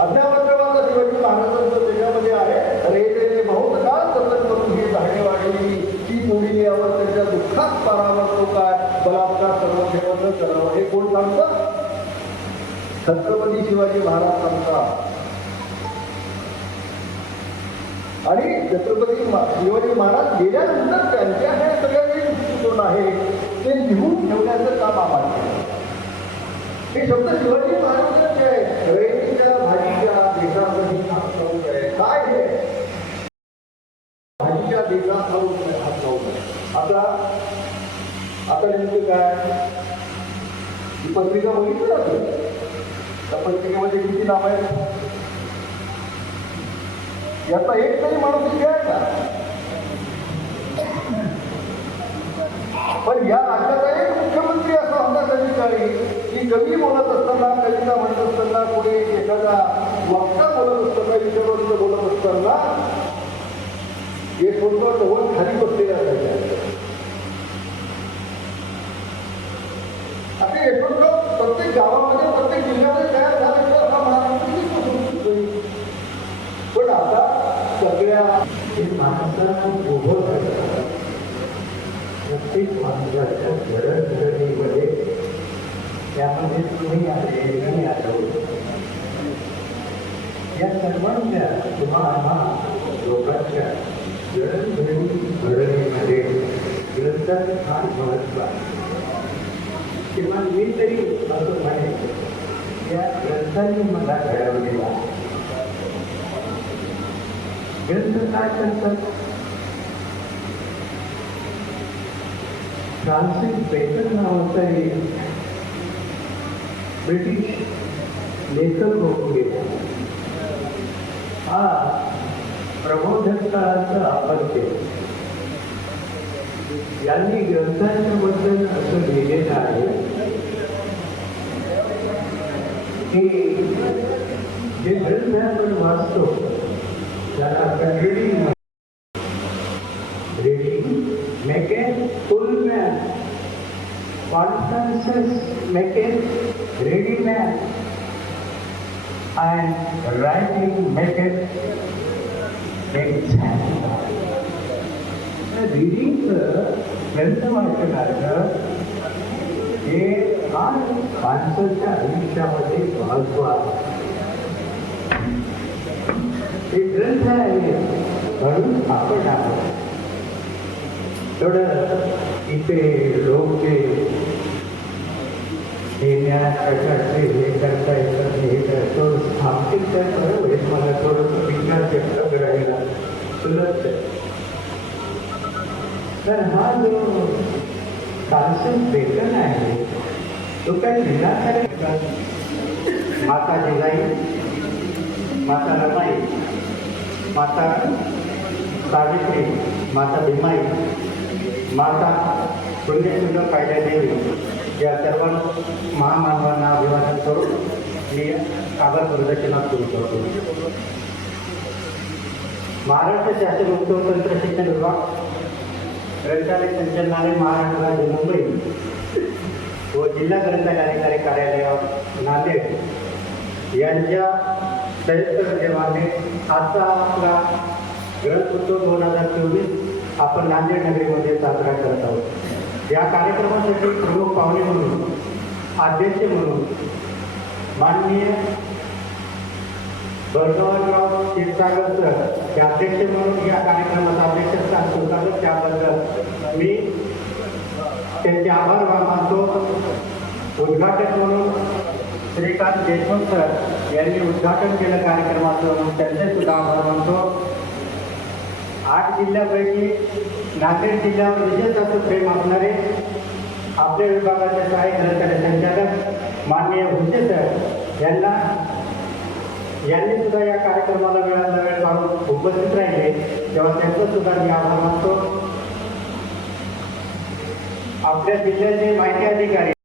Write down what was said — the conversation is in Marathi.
अध्यापनाचा शिवाजी महाराजांचं त्याच्यामध्ये आहे. अरे बहुत काळ जतन करून ही धारणेवाडी ती मुली यावर त्यांच्या दुःखात परामर्श काय? बलात्कार सर्व ठेवणं करावं. हे कोण सांगतं? छत्रपती शिवाजी महाराज सांगतात. आणि छत्रपती शिवाजी महाराज गेल्यानंतर त्यांच्या ह्या सगळ्या काही दृष्टिकोन आहे? ते लिहून ठेवण्याचं काम आम्हाला हे शब्द शिवाजी महाराजांचे आहे रयतेच्या भाजी देशामध्ये हात लावून आहे काय हे भाजीच्या देशात लावून आहे, हात लावून आहे. आता आता नेमकं काय ही पत्रिका बघितली जाते त्या पत्रिकेमध्ये किती नाव आहेत याचा एक तरी माणूस इथे पण या राज्याचा एक मुख्यमंत्री असा होता कधीकाळी की कमी बोलत असताना कविता म्हणत असताना कोणी एखादा वक्ता बोलत असताना विषयावरचं बोलत असताना एक कोणतं ढवळ खाली बसलेले असायचे. आता एकूण प्रत्येक गावामध्ये प्रत्येक जिल्ह्यामध्ये तयार झाल्याशिवाय हा महाराष्ट्र पण आता सगळ्या हे माणसाला उभं प्रत्येक माणसाच्या जडणघडणीमध्ये त्यामध्ये तुम्ही आले मी आलो. या सर्वांच्या किंवा आम्हा लोकांच्या जडणघडणी घडणीमध्ये ग्रंथाचं फार महत्त्व आहे. किंवा मी तरी असं म्हणेन या ग्रंथांनी मला घडवलेला ग्रंथ काय करतात? फ्रान्सिस बेकन नावाचा एक ब्रिटिश लेखक होऊन गेला हा प्रबोधकांचं अपत्य यांनी ग्रंथांच्या बद्दल असं लिहिलेलं आहे की जे ग्रंथ आपण वाचतो त्याला आपण reading reading make a full man conferences make a ready man And writing make it example. Reading ग्रंथ वाचनाचं हे फार माणसाच्या आयुष्यामध्ये महत्त्व आहे हे ग्रंथ आहे म्हणून आपण आहोत थोडं इथे लोक जे येण्या कशाचे हे करता येतात हे करतो. थांबतील तर बरं होईल मला थोडंसं विचार व्यक्त करायला सुलभ तर हा जो फ्रान्सिस बेकन आहे तो काही विनाकारण माता जिजाई माता रमाई माता सावित्री माता भीमाई माता पुण्यसुंदर कायद्या देवी. या सर्व महामानवांना अभिवादन करून मी आभार प्रदर्शनात सुरू करतो. महाराष्ट्र शासन उद्योग तंत्र शिक्षण विभाग ग्रंथालय संचालनालय महाराष्ट्र राज्य मुंबई व जिल्हा ग्रंथालय अधिकारी कार्यालय नांदेड यांच्या संयुक्त विद्यमाने आजचा आपला ग्रंथोत्सव दोन हजार चोवीस आपण नांदेड नगरीमध्ये साजरा करत आहोत. या कार्यक्रमासाठी प्रमुख पाहुणे म्हणून अध्यक्ष म्हणून माननीय बळवंतराव क्षीरसागर सर हे अध्यक्ष म्हणून या कार्यक्रमाचा अध्यक्षस्थान स्वीकारलं त्याबद्दल मी त्यांचे आभार मानतो. उद्घाटक म्हणून श्रीकांत देशमुख सर यांनी उद्घाटन केलं कार्यक्रमाचं म्हणून त्यांचे सुद्धा आभार मानतो. आठ जिल्ह्यापैकी नांदेड जिल्ह्यावर विशेष असं प्रेम असणारे आपल्या विभागाचे सहाय्यक ग्रंथालय संचालक माननीय भुसे सर यांना यांनी सुद्धा या कार्यक्रमाला वेळाला वेळ काढून उपस्थित राहिले. तेव्हा त्यांचं सुद्धा मी आभार मानतो. आपल्या जिल्ह्याचे माहिती अधिकारी